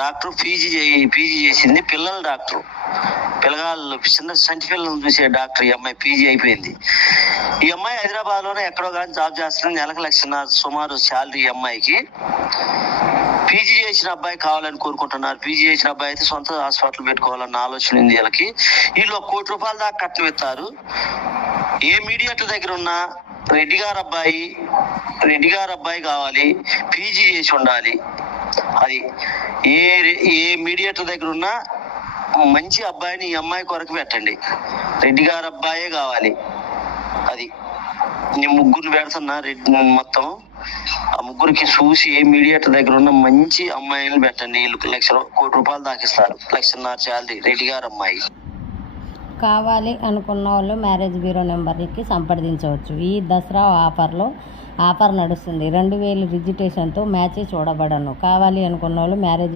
Doctor PG చేసింది, పిల్లల doctor, పిల్లగాళ్ళు చిన్న సంచి పిల్లలను చూసే డాక్టర్. ఈ అమ్మాయి పీజీ అయిపోయింది. ఈ అమ్మాయి హైదరాబాద్ లోనే ఎక్కడో కానీ జాబ్ చేస్తుంది. నెలకు 1,00,000 సుమారు శాలరీ. ఈ అమ్మాయికి పీజీ చేసిన అబ్బాయి కావాలని కోరుకుంటున్నారు. పీజీ చేసిన అబ్బాయి అయితే సొంత హాస్పిటల్ పెట్టుకోవాలన్న ఆలోచన ఉంది వీళ్ళకి. వీళ్ళు ₹1 కోటి దాకా కట్నం ఇస్తారు. ఏ మీడియేటర్ దగ్గర ఉన్నా రెడ్డి గారు అబ్బాయి కావాలి, పీజీ చేసి ఉండాలి. అది ఏ మీడియేటర్ దగ్గర ఉన్నా మంచి అబ్బాయిని ఈ అమ్మాయి కొరకు పెట్టండి. రెడ్డి గారు అబ్బాయే కావాలి. అది నేను ముగ్గురిని పెడుతున్నా. మొత్తం ఆ ముగ్గురికి చూసి ఏ మీడియేటర్ దగ్గర ఉన్న మంచి అమ్మాయిని పెట్టండి. వీళ్ళు ₹1 కోటి దాకా ఇస్తారు. 1,50,000 శాలరీ, రెడ్డి గారు అమ్మాయి కావాలి అనుకున్న వాళ్ళు మ్యారేజ్ బ్యూరో నెంబర్కి సంప్రదించవచ్చు. ఈ దసరా ఆఫర్ నడుస్తుంది. 2,000 రిజిస్ట్రేషన్తో మ్యాచ్ చూడబడను. కావాలి అనుకున్న వాళ్ళు మ్యారేజ్